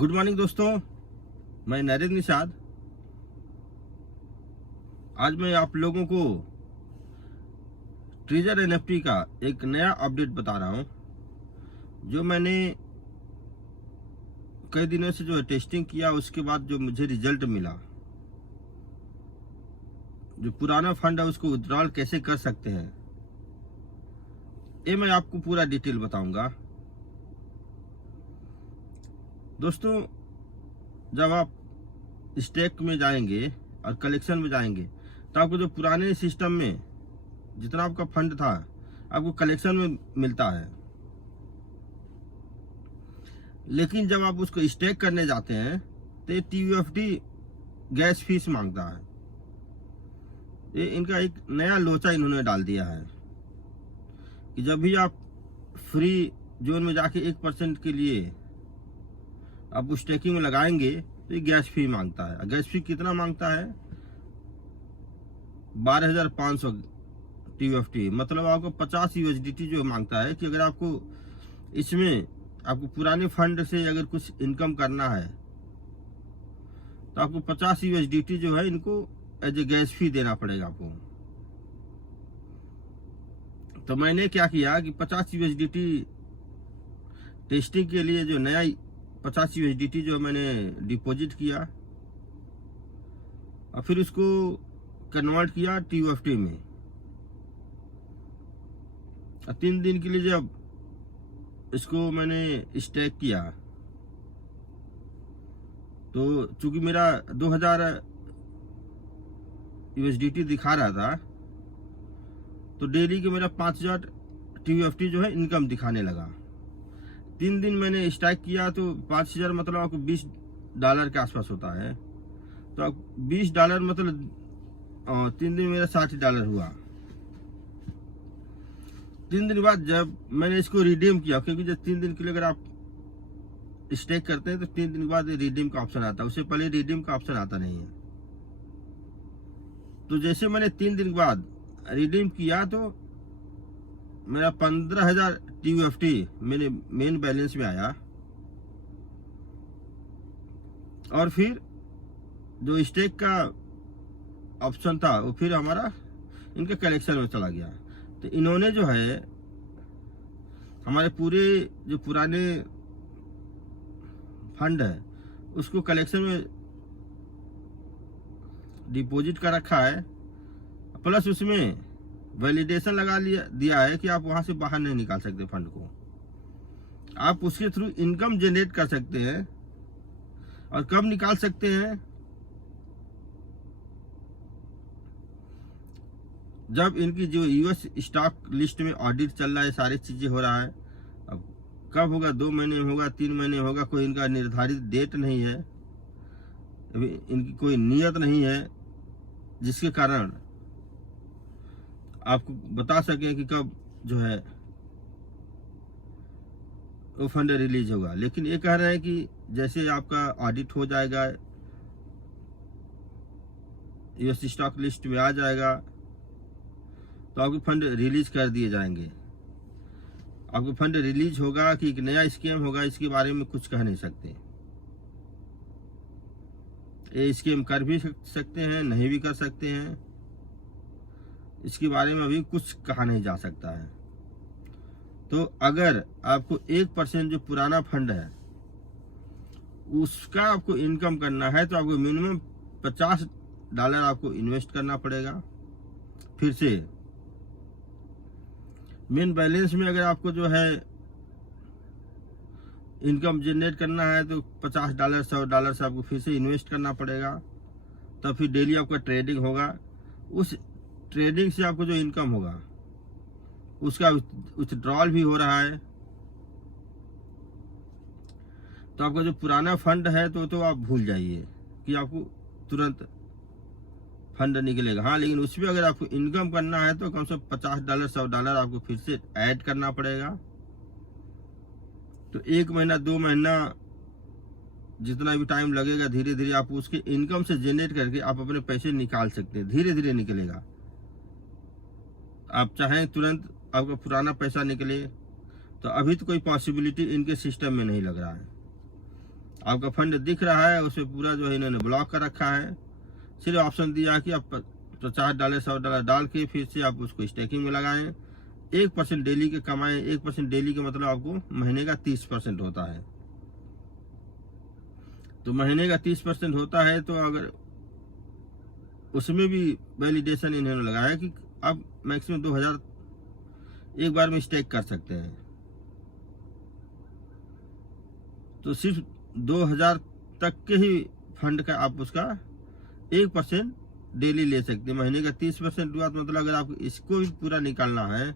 Good morning दोस्तों, मैं नरेंद्र निषाद। आज मैं आप लोगों को ट्रेजर एनएफटी का एक नया अपडेट बता रहा हूं, जो मैंने कई दिनों से जो है टेस्टिंग किया। उसके बाद जो मुझे रिजल्ट मिला, जो पुराना फंड है उसको विड्रॉल कैसे कर सकते हैं, ये मैं आपको पूरा डिटेल बताऊंगा। दोस्तों, जब आप स्टेक में जाएंगे और कलेक्शन में जाएंगे तो आपको जो पुराने सिस्टम में जितना आपका फंड था आपको कलेक्शन में मिलता है, लेकिन जब आप उसको स्टेक करने जाते हैं तो ये TUFT गैस फीस मांगता है। ये इनका एक नया लोचा इन्होंने डाल दिया है कि जब भी आप फ्री जोन में जाके 1% के लिए आप उस स्टेकिंग में लगाएंगे तो ये गैस फी मांगता है। गैस फी कितना मांगता है? 12,500 TUFT, मतलब आपको 50 USDT जो मांगता है कि अगर आपको इसमें आपको पुराने फंड से अगर कुछ इनकम करना है तो आपको 50 USDT जो है इनको एज ए गैस फी देना पड़ेगा आपको। तो मैंने क्या किया कि 50 USDT टेस्टिंग के लिए जो नया 50 USDT जो मैंने डिपॉजिट किया और फिर उसको कन्वर्ट किया TUFT में। 3 दिन के लिए जब इसको मैंने स्टेक किया तो चूंकि मेरा 2000 USDT दिखा रहा था, तो डेली के मेरा 5000 TUFT जो है इनकम दिखाने लगा। 3 दिन मैंने स्टैक किया तो 5000 मतलब आपको $20 के आसपास होता है। तो आप $20 मतलब 3 दिन मेरा $60 हुआ। 3 दिन बाद जब मैंने इसको रिडीम किया, क्योंकि जब 3 दिन के लिए अगर आप स्टेक करते हैं तो 3 दिन के बाद रिडीम का ऑप्शन आता है, उससे पहले रिडीम का ऑप्शन आता नहीं है। तो जैसे मैंने 3 दिन के बाद रिडीम किया तो मेरा 15,000 TUFT मेरे मेन बैलेंस में आया, और फिर जो स्टेक का ऑप्शन था वो फिर हमारा इनके कलेक्शन में चला गया। तो इन्होंने जो है हमारे पूरे जो पुराने फंड है उसको कलेक्शन में डिपॉजिट कर रखा है, प्लस उसमें वैलिडेशन लगा दिया है कि आप वहां से बाहर नहीं निकाल सकते फंड को। आप उसके थ्रू इनकम जनरेट कर सकते हैं। और कब निकाल सकते हैं? जब इनकी जो US स्टॉक लिस्ट में ऑडिट चल रहा है, सारी चीजें हो रहा है। अब कब होगा? 2 महीने होगा, 3 महीने होगा, कोई इनका निर्धारित डेट नहीं है, अभी इनकी कोई नियत नहीं है जिसके कारण आपको बता सकें कि कब जो है वो फंड रिलीज होगा। लेकिन ये कह रहे हैं कि जैसे आपका ऑडिट हो जाएगा, US स्टॉक लिस्ट में आ जाएगा, तो आपके फंड रिलीज कर दिए जाएंगे। आपको फंड रिलीज होगा कि एक नया स्कीम होगा, इसके बारे में कुछ कह नहीं सकते। ये स्कीम कर भी सकते हैं, नहीं भी कर सकते हैं, इसके बारे में अभी कुछ कहा नहीं जा सकता है। तो अगर आपको 1% जो पुराना फंड है उसका आपको इनकम करना है तो आपको मिनिमम $50 आपको इन्वेस्ट करना पड़ेगा। फिर से मेन बैलेंस में अगर आपको जो है इनकम जनरेट करना है तो $50 $100 से आपको फिर से इन्वेस्ट करना पड़ेगा। तब फिर डेली आपका ट्रेडिंग होगा, उस ट्रेडिंग से आपको जो इनकम होगा उसका विथड्रॉल भी हो रहा है। तो आपका जो पुराना फंड है तो आप भूल जाइए कि आपको तुरंत फंड निकलेगा। हाँ, लेकिन उसमें अगर आपको इनकम करना है तो कम से कम $50 $100 आपको फिर से ऐड करना पड़ेगा। तो 1 महीना 2 महीना जितना भी टाइम लगेगा, धीरे धीरे आप उसके इनकम से जनरेट करके आप अपने पैसे निकाल सकते हैं। धीरे धीरे निकलेगा। आप चाहें तुरंत आपका पुराना पैसा निकले तो अभी तो कोई पॉसिबिलिटी इनके सिस्टम में नहीं लग रहा है। आपका फंड दिख रहा है, उसे पूरा जो है इन्होंने ब्लॉक कर रखा है। सिर्फ ऑप्शन दिया कि आप $50 $100 डाल के फिर से आप उसको स्टेकिंग में लगाएं। 1% डेली के कमाएं। 1% डेली का मतलब आपको महीने का 30% होता है। तो महीने का 30% होता है, तो अगर उसमें भी वैलिडेशन इन्होंने लगाया कि आप मैक्सिमम 2000 एक बार में स्टेक कर सकते हैं। तो सिर्फ 2000 तक के ही फंड का आप उसका 1% डेली ले सकते हैं। महीने का 30% हुआ, तो मतलब अगर आपको इसको भी पूरा निकालना है,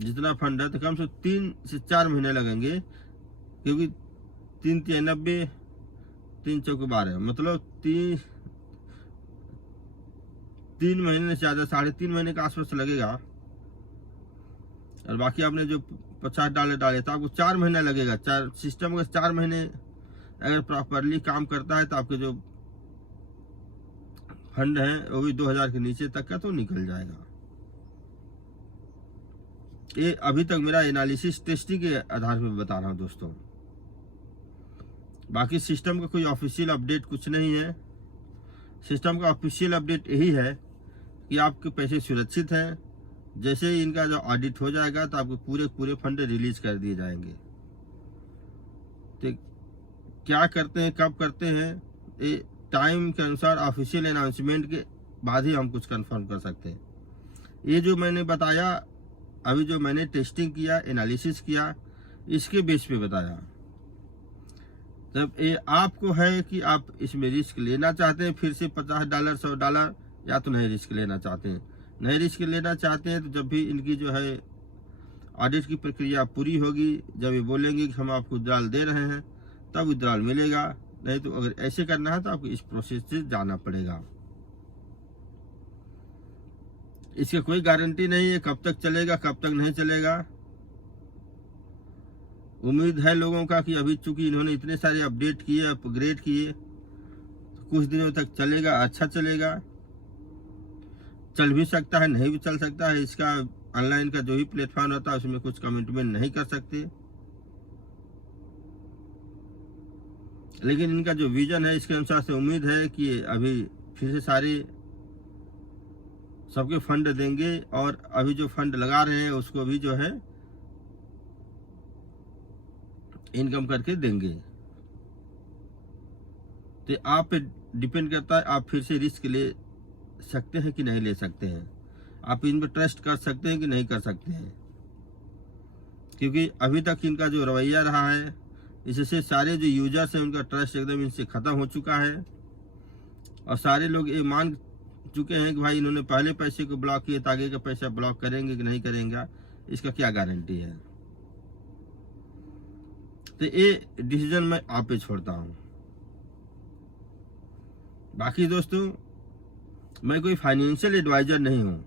जितना फंड है, तो कम से कम 3 से 4 महीने लगेंगे, क्योंकि 3 × 90 3 × 4 = 12, मतलब 3 महीने से ज़्यादा, 3.5 महीने के आसपास लगेगा। और बाकी आपने जो $50 डाले, तो आपको 4 महीना लगेगा। सिस्टम अगर 4 महीने अगर प्रॉपरली काम करता है, तो आपके जो फंड है वो भी 2000 के नीचे तक का तो निकल जाएगा। ये अभी तक मेरा एनालिसिस टेस्टिंग के आधार पर बता रहा हूँ दोस्तों। बाकी सिस्टम का कोई ऑफिशियल अपडेट कुछ नहीं है। सिस्टम का ऑफिशियल अपडेट यही है कि आपके पैसे सुरक्षित हैं। जैसे ही इनका जो ऑडिट हो जाएगा, तो आपको पूरे फंड रिलीज कर दिए जाएंगे। तो क्या करते हैं, कब करते हैं, ये टाइम के अनुसार ऑफिशियल अनाउंसमेंट के बाद ही हम कुछ कंफर्म कर सकते हैं। ये जो मैंने बताया, अभी जो मैंने टेस्टिंग किया, एनालिसिस किया, इसके बेस पे बताया। तब ये आपको है कि आप इसमें रिस्क लेना चाहते हैं फिर से $50 $100, या तो नहीं रिस्क लेना चाहते हैं। नहीं रिस्क लेना चाहते हैं, तो जब भी इनकी जो है ऑडिट की प्रक्रिया पूरी होगी, जब ये बोलेंगे कि हम आपको विड्रॉल दे रहे हैं, तब विड्रॉल मिलेगा। नहीं तो अगर ऐसे करना है, तो आपको इस प्रोसेस से जाना पड़ेगा। इसकी कोई गारंटी नहीं है कब तक चलेगा, कब तक नहीं चलेगा। उम्मीद है लोगों का कि अभी चूंकि इन्होंने इतने सारे अपडेट किए, अपग्रेड किए, तो कुछ दिनों तक चलेगा, अच्छा चलेगा। चल भी सकता है, नहीं भी चल सकता है। इसका ऑनलाइन का जो भी प्लेटफॉर्म होता है, उसमें कुछ कमिटमेंट नहीं कर सकते। लेकिन इनका जो विजन है, इसके अनुसार से उम्मीद है कि अभी फिर से सारे सबके फंड देंगे, और अभी जो फंड लगा रहे हैं उसको भी जो है इनकम करके देंगे। तो आप पे डिपेंड करता है, आप फिर से रिस्क ले सकते हैं कि नहीं ले सकते हैं। आप इन पर ट्रस्ट कर सकते हैं कि नहीं कर सकते हैं। क्योंकि अभी तक इनका जो रवैया रहा है, इससे सारे जो यूजर्स हैं, उनका ट्रस्ट एकदम इनसे ख़त्म हो चुका है। और सारे लोग ये मान चुके हैं कि भाई इन्होंने पहले पैसे को ब्लॉक किए, तो आगे का पैसा ब्लॉक करेंगे कि नहीं करेंगे, इसका क्या गारंटी है। तो ये डिसीजन मैं आप पे छोड़ता हूँ। बाकी दोस्तों, मैं कोई फाइनेंशियल एडवाइजर नहीं हूँ।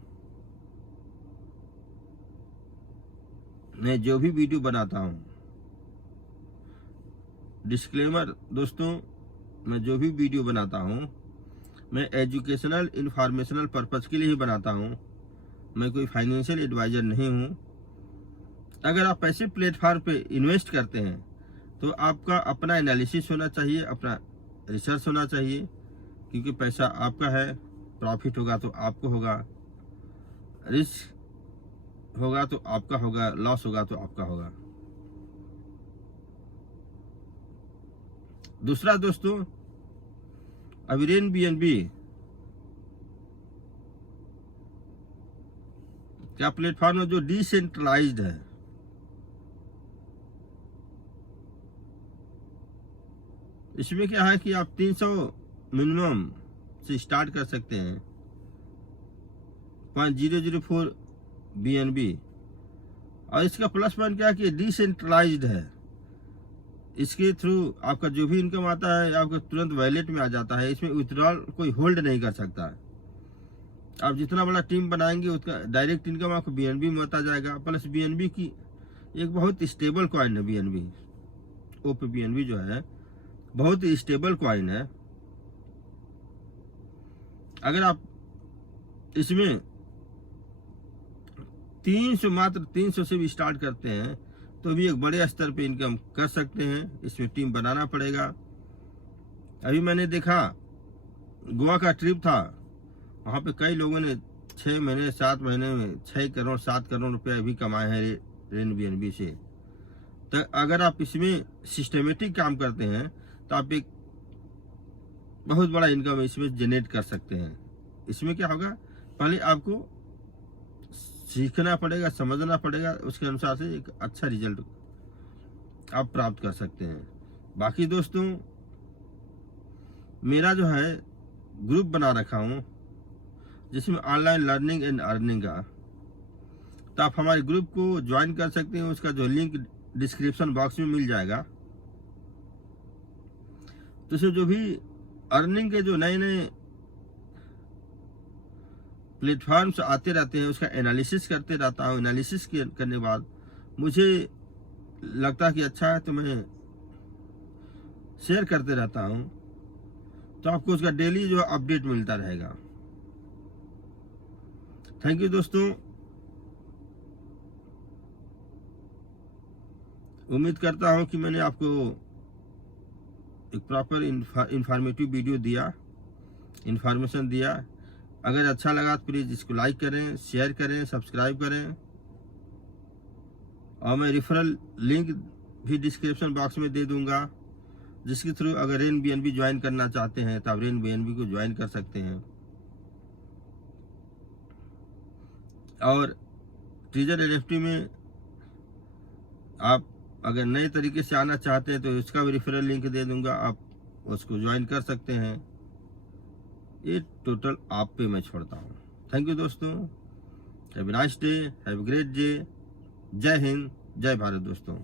मैं जो भी वीडियो बनाता हूँ, डिस्क्लेमर दोस्तों, मैं जो भी वीडियो बनाता हूँ, मैं एजुकेशनल इंफॉर्मेशनल पर्पज़ के लिए ही बनाता हूँ। मैं कोई फाइनेंशियल एडवाइज़र नहीं हूँ। अगर आप ऐसे प्लेटफॉर्म पे इन्वेस्ट करते हैं, तो आपका अपना एनालिसिस होना चाहिए, अपना रिसर्च होना चाहिए। क्योंकि पैसा आपका है, प्रॉफिट होगा तो आपको होगा, रिस्क होगा तो आपका होगा, लॉस होगा तो आपका होगा। दूसरा दोस्तों, अविरेन BNB क्या प्लेटफॉर्म है जो डिसेंट्रलाइज्ड है। इसमें क्या है कि आप 300 मिनिमम से स्टार्ट कर सकते हैं। 5004 BNB, और इसका प्लस पॉइंट क्या है कि डिसेंट्रलाइज्ड है। इसके थ्रू आपका जो भी इनकम आता है, आपका तुरंत वॉलेट में आ जाता है। इसमें विथड्रॉल कोई होल्ड नहीं कर सकता है। आप जितना बड़ा टीम बनाएंगे, उसका डायरेक्ट इनकम आपको BNB में आता जाएगा। प्लस BNB की एक बहुत स्टेबल कॉइन है। BNB OP BNB जो है, बहुत ही स्टेबल कॉइन है। अगर आप इसमें 300 मात्र 300 से भी स्टार्ट करते हैं, तो भी एक बड़े स्तर पे इनकम कर सकते हैं। इसमें टीम बनाना पड़ेगा। अभी मैंने देखा गोवा का ट्रिप था, वहाँ पे कई लोगों ने 6 महीने 7 महीने में 6 करोड़ 7 करोड़ रुपए भी कमाए हैं एयरबीएनबी से। तो अगर आप इसमें सिस्टमेटिक काम करते हैं तो आप एक बहुत बड़ा इनकम इसमें जनरेट कर सकते हैं। इसमें क्या होगा, पहले आपको सीखना पड़ेगा, समझना पड़ेगा, उसके अनुसार से एक अच्छा रिजल्ट आप प्राप्त कर सकते हैं। बाकी दोस्तों, मेरा जो है ग्रुप बना रखा हूँ जिसमें ऑनलाइन लर्निंग एंड अर्निंग का, तो आप हमारे ग्रुप को ज्वाइन कर सकते हैं। उसका जो लिंक डिस्क्रिप्शन बॉक्स में मिल जाएगा। तो इसमें जो भी अर्निंग के जो नए नए प्लेटफॉर्म्स आते रहते हैं उसका एनालिसिस करते रहता हूँ। एनालिसिस करने के बाद मुझे लगता है कि अच्छा है तो मैं शेयर करते रहता हूँ, तो आपको उसका डेली जो अपडेट मिलता रहेगा। थैंक यू दोस्तों। उम्मीद करता हूँ कि मैंने आपको एक प्रॉपर इंफॉर्मेटिव वीडियो दिया, इंफॉर्मेशन दिया। अगर अच्छा लगा तो प्लीज़ इसको लाइक करें, शेयर करें, सब्सक्राइब करें। और मैं रेफरल लिंक भी डिस्क्रिप्शन बॉक्स में दे दूंगा, जिसके थ्रू अगर एयरबीएनबी ज्वाइन करना चाहते हैं तो आप एयरबीएनबी को ज्वाइन कर सकते हैं। और टीजर एनएफटी में आप अगर नए तरीके से आना चाहते हैं तो इसका भी रेफरल लिंक दे दूंगा, आप उसको ज्वाइन कर सकते हैं। ये टोटल आप पे मैं छोड़ता हूँ। थैंक यू दोस्तों। Have a nice day, have a great day. जय हिंद, जय भारत दोस्तों।